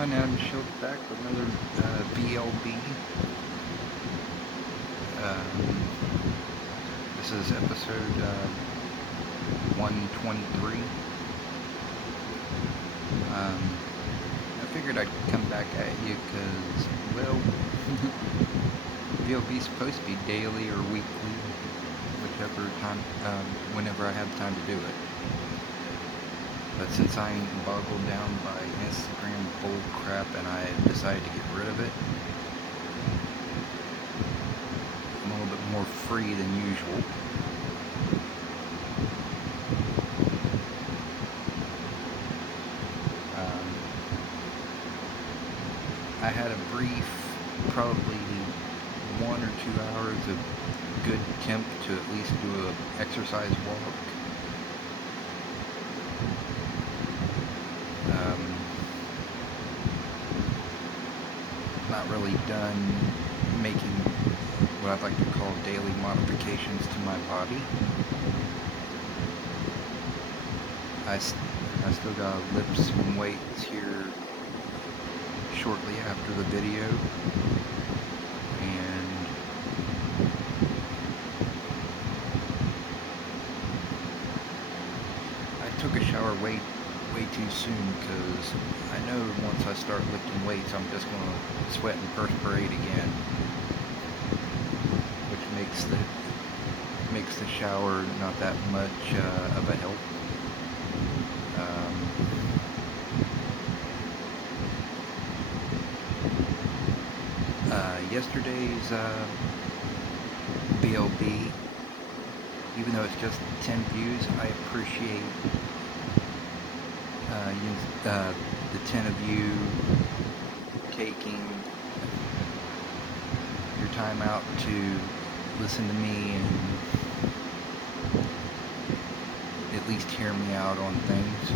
everyone, Adam Shields back with another BLB. This is episode 123. I figured I'd come back at you because, well, BLB is supposed to be daily or weekly, whichever time, whenever I have time to do it. But since I'm boggled down by Instagram bull crap and I decided to get rid of it, I'm a little bit more free than usual. I had a brief, probably 1 or 2 hours of good attempt to at least do an exercise walk. Not really done making what I'd like to call daily modifications to my body. I still gotta lift some weights here shortly after the video, and I took a shower way too soon because I know once I start lifting weights I'm just going to sweat and perspirate again, which makes the shower not that much of a help. Yesterday's BLB, even though it's just 10 views, I appreciate the 10 of you taking your time out to listen to me and at least hear me out on things.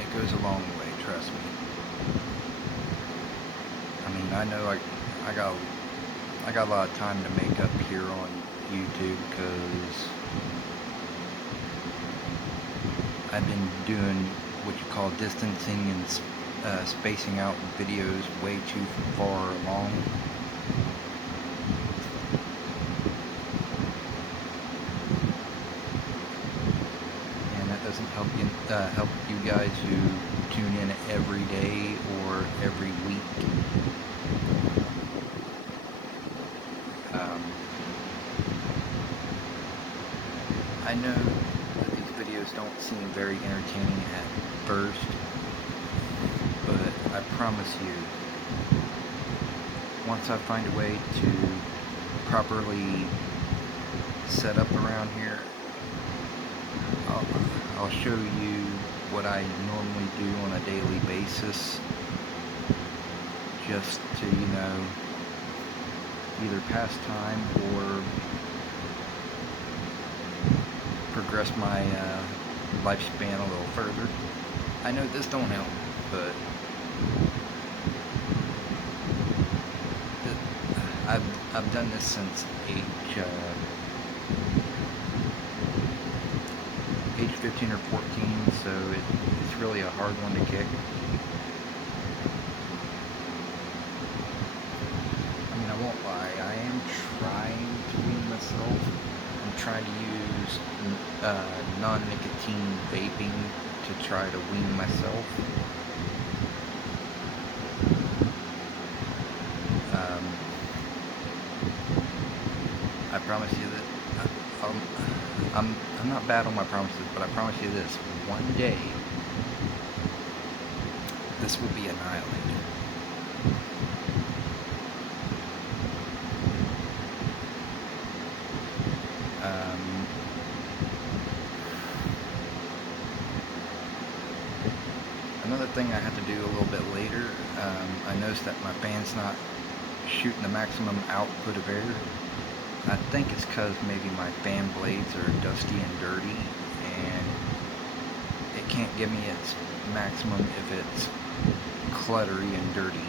It goes a long way, trust me. I mean, I know I got a lot of time to make up here on YouTube because I've been doing what you call distancing and spacing out videos way too far along. And that doesn't help you guys who tune in every day or every week. I know that these videos don't seem very entertaining at first, but I promise you, once I find a way to properly set up around here, I'll show you what I normally do on a daily basis, just to, either pass time or progress my lifespan a little further. I know this don't help, but I've done this since age 15 or 14, so it's really a hard one to kick. I mean, I won't lie, I am trying to wean myself. I'm trying to use non-nicotine vaping to try to wean myself. I promise you that I'm not bad on my promises, but I promise you this: one day this will be annihilated. Another thing I had to do a little bit later, I noticed that my fan's not shooting the maximum output of air. I think it's because maybe my fan blades are dusty and dirty, and it can't give me its maximum if it's cluttery and dirty.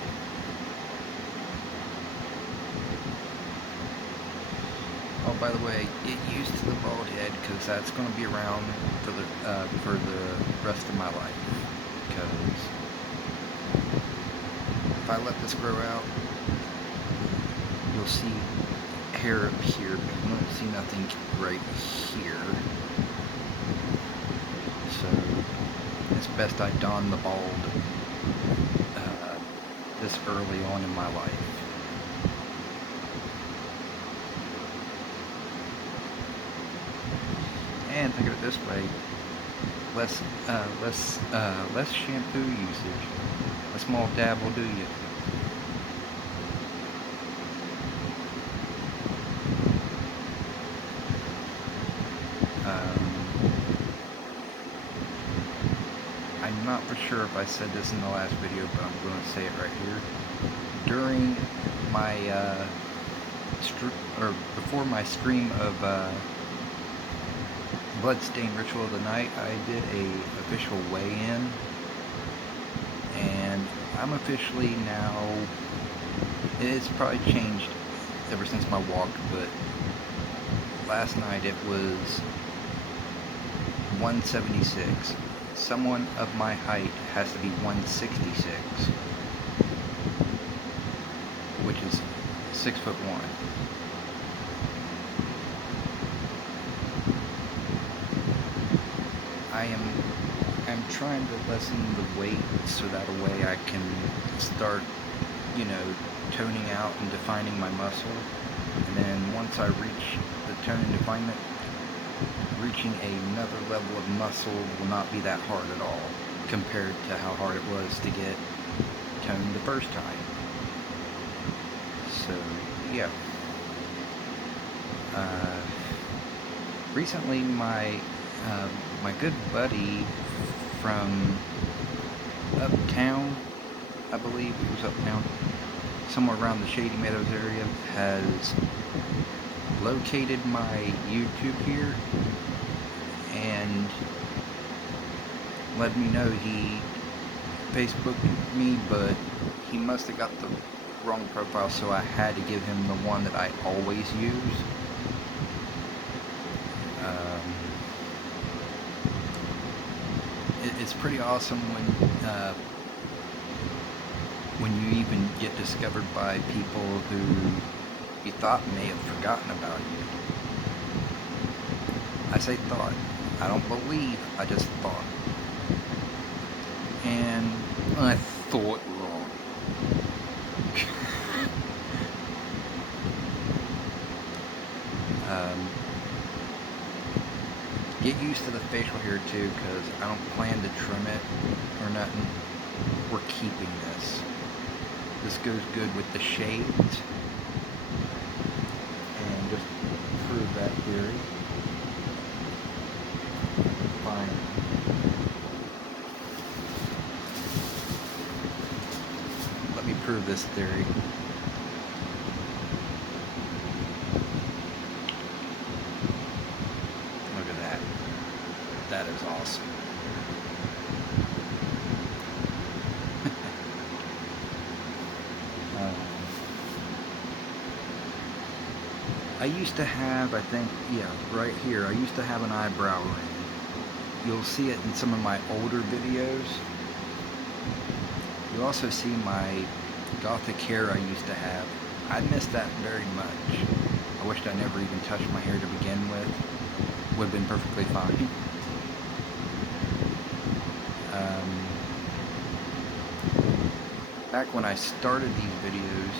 Oh, by the way, get used to the bald head because that's going to be around for the rest of my life. Because if I let this grow out, you'll see hair up here, but you won't see nothing right here. So it's best I don the bald this early on in my life. And think of it this way: less shampoo usage. A small dab will do you. I'm not for sure if I said this in the last video, but I'm going to say it right here. During my before my stream of Bloodstained Ritual of the Night, I did a official weigh-in, and I'm officially now, it's probably changed ever since my walk, but last night it was 176. Someone of my height has to be 166, which is 6'1". I'm trying to lessen the weight so that a way I can start, toning out and defining my muscle. And then once I reach the tone and definement, reaching another level of muscle will not be that hard at all compared to how hard it was to get toned the first time. So, yeah. Recently, my good buddy from uptown, I believe he was uptown, somewhere around the Shady Meadows area, has located my YouTube here and let me know he Facebooked me, but he must have got the wrong profile, so I had to give him the one that I always use. It's pretty awesome when you even get discovered by people who you thought may have forgotten about you. I say thought. I don't believe, I just thought. And I thought wrong. Get used to the facial hair too, because I don't plan to trim it or nothing. We're keeping this. This goes good with the shades. And just prove that theory. Fine. Let me prove this theory. Look at that. That is awesome. I used to have, I think, yeah, right here, I used to have an eyebrow ring. You'll see it in some of my older videos. You'll also see my gothic hair I used to have. I miss that very much. I wished I never even touched my hair to begin with. Would have been perfectly fine. Back when I started these videos,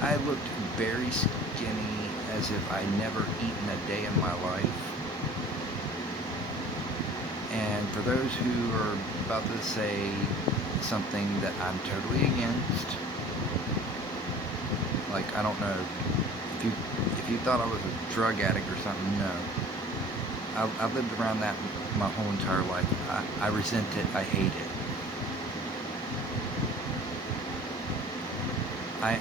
I looked very skinny, as if I never eaten a day in my life. And for those who are about to say something that I'm totally against, like, I don't know, if you thought I was a drug addict or something, no. I've lived around that my whole entire life. I resent it, I hate it.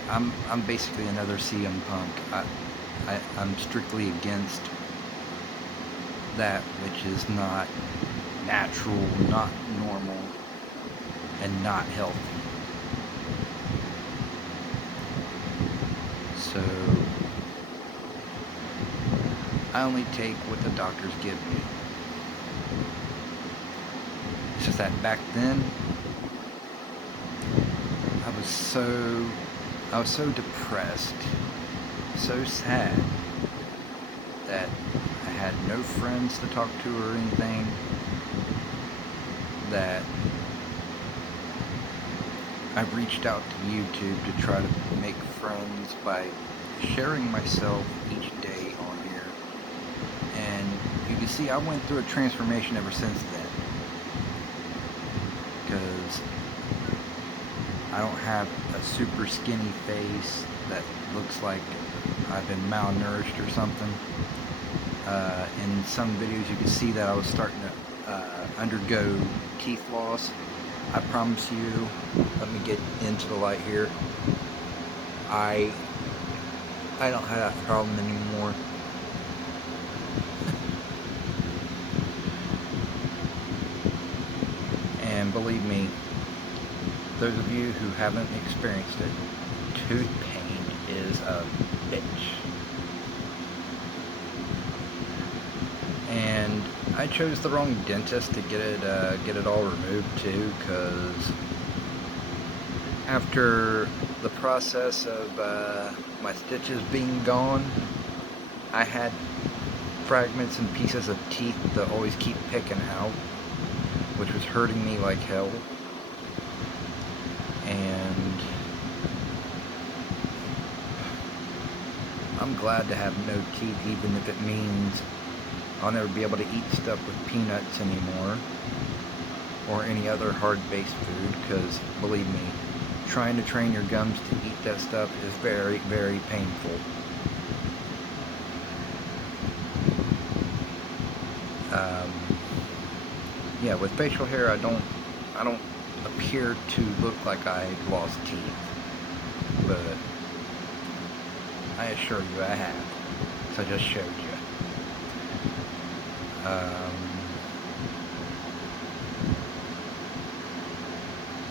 I'm basically another CM Punk. I'm strictly against that which is not natural, not normal, and not healthy. So I only take what the doctors give me. It's just that back then I was I was so depressed, so sad, that I had no friends to talk to or anything, that I reached out to YouTube to try to make friends by sharing myself each day on here. And you can see I went through a transformation ever since then. Because I don't have a super skinny face that looks like I've been malnourished or something. In some videos you can see that I was starting to undergo teeth loss. I promise you, let me get into the light here, I don't have that problem anymore. And believe me, those of you who haven't experienced it, tooth pain is a bitch. And I chose the wrong dentist to get it all removed too, because after the process of my stitches being gone, I had fragments and pieces of teeth to always keep picking out, which was hurting me like hell. And I'm glad to have no teeth, even if it means I'll never be able to eat stuff with peanuts anymore, or any other hard-based food, because believe me, trying to train your gums to eat that stuff is very, very painful. Yeah, with facial hair, I don't appear to look like I lost teeth, but I assure you I have, so I just showed you.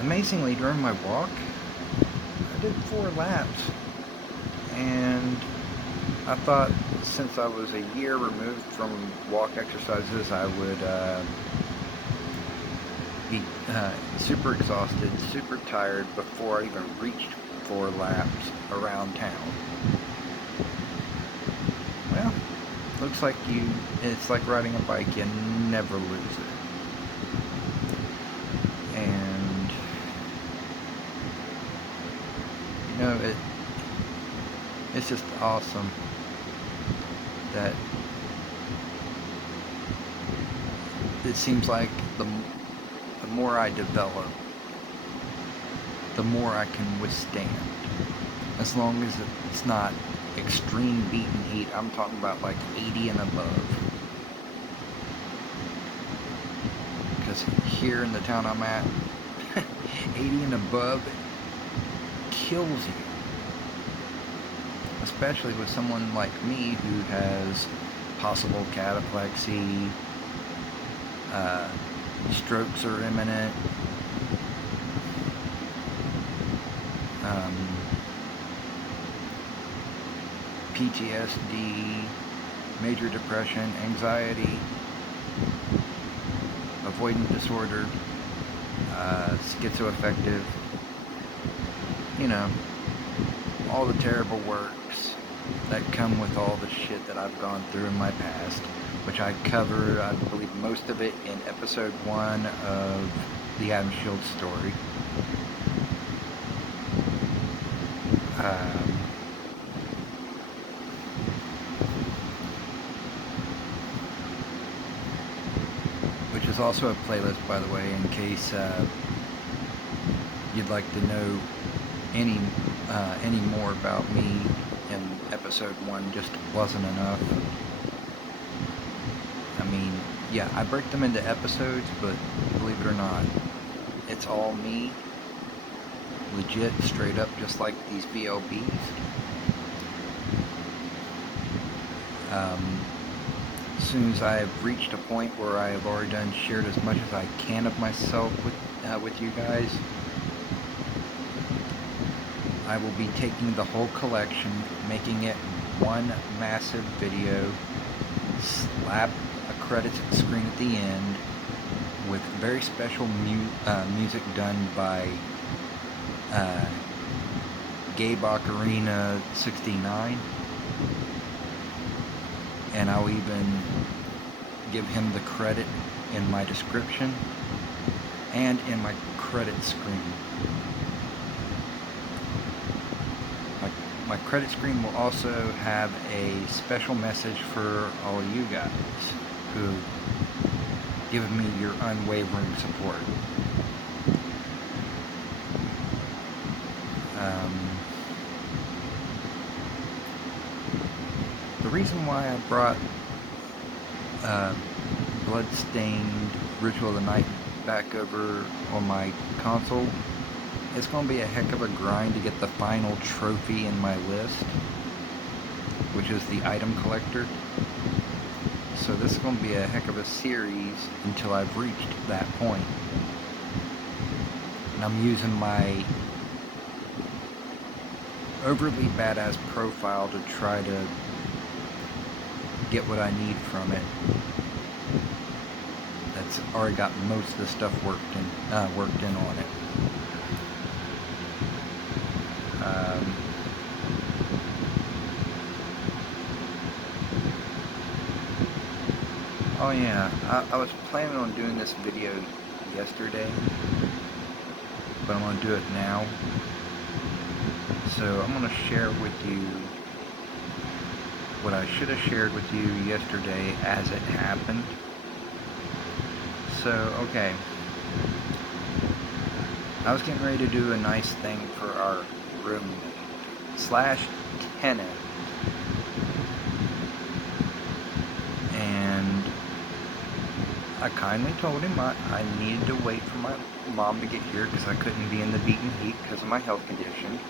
Amazingly, during my walk, I did 4 laps, and I thought since I was a year removed from walk exercises, I would be super exhausted, super tired before I even reached 4 laps around town. Well, looks like it's like riding a bike, you never lose it. And you know, it's just awesome that it seems like the more I develop, the more I can withstand. As long as it's not extreme beaten heat. I'm talking about like 80 and above. Because here in the town I'm at, 80 and above kills you. Especially with someone like me who has possible cataplexy, strokes are imminent, PTSD, major depression, anxiety, avoidant disorder, schizoaffective, you know, all the terrible works that come with all the shit that I've gone through in my past, which I cover, I believe, most of it in episode 1 of the Adam Shields story. Which is also a playlist, by the way, in case you'd like to know any more about me. In episode 1 just wasn't enough. I mean, yeah, I break them into episodes, but believe it or not, it's all me, legit, straight up, just like these VLBs. As soon as I have reached a point where I have already shared as much as I can of myself with you guys, I will be taking the whole collection, making it one massive video, slap a credits screen at the end with very special music done by Gabe Ocarina 69, and I'll even give him the credit in my description and in my credit screen. My credit screen will also have a special message for all you guys who give me your unwavering support. The reason why I brought Bloodstained Ritual of the Night back over on my console, it's going to be a heck of a grind to get the final trophy in my list, which is the item collector. So this is going to be a heck of a series until I've reached that point. And I'm using my overly badass profile to try to get what I need from it. That's already got most of the stuff worked in on it. Oh yeah, I was planning on doing this video yesterday, but I'm going to do it now. So I'm going to share with you what I should have shared with you yesterday as it happened. So, okay. I was getting ready to do a nice thing for our roommate / tenant. And I kindly told him I needed to wait for my mom to get here because I couldn't be in the beating heat because of my health condition.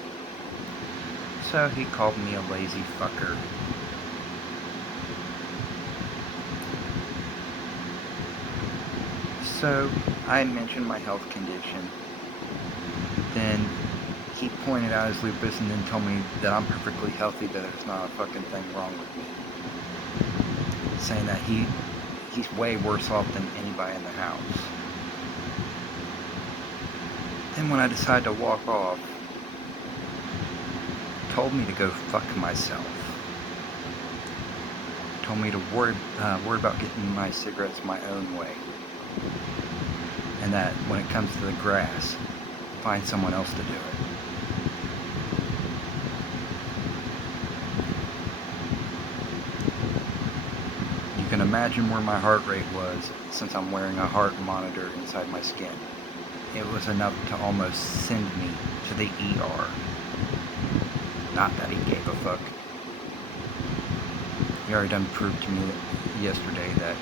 So he called me a lazy fucker. So I mentioned my health condition. Then he pointed out his lupus and then told me that I'm perfectly healthy, that there's not a fucking thing wrong with me. Saying that he's way worse off than anybody in the house. Then when I decided to walk off, told me to go fuck myself. Told me to worry about getting my cigarettes my own way. And that when it comes to the grass, find someone else to do it. You can imagine where my heart rate was since I'm wearing a heart monitor inside my skin. It was enough to almost send me to the ER. Not that he gave a fuck. He already done proved to me yesterday that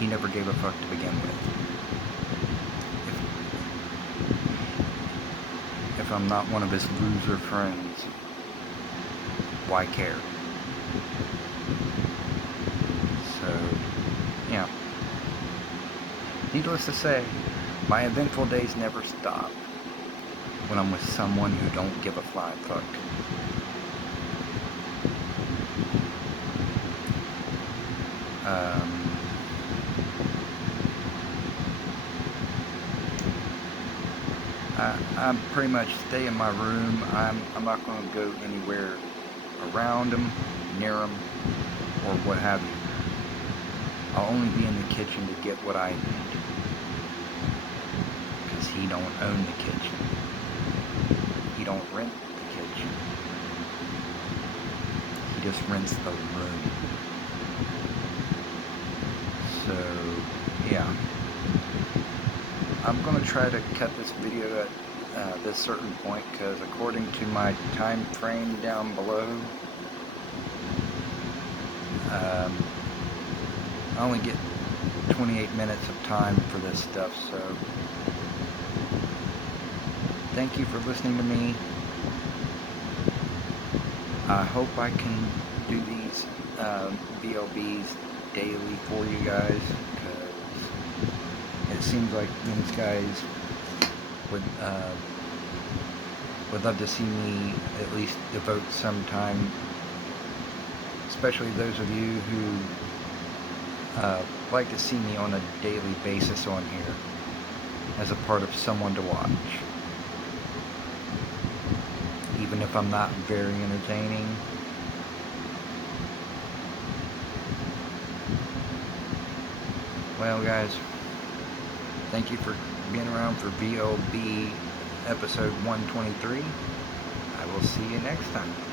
he never gave a fuck to begin with. If I'm not one of his loser friends, why care? So, yeah. Needless to say, my eventful days never stop when I'm with someone who don't give a flying fuck. I pretty much stay in my room. I'm not going to go anywhere around them, near them, or what have you. I'll only be in the kitchen to get what I need. Because he don't own the kitchen. He don't rent the kitchen. He just rents the room. So, yeah. I'm going to try to cut this video at this certain point because according to my time frame down below, I only get 28 minutes of time for this stuff, so thank you for listening to me. I hope I can do these BLBs daily for you guys, because it seems like these guys would love to see me at least devote some time, especially those of you who like to see me on a daily basis on here as a part of someone to watch. even if I'm not very entertaining. Well, guys, thank you for being around for BOB episode 123. I will see you next time.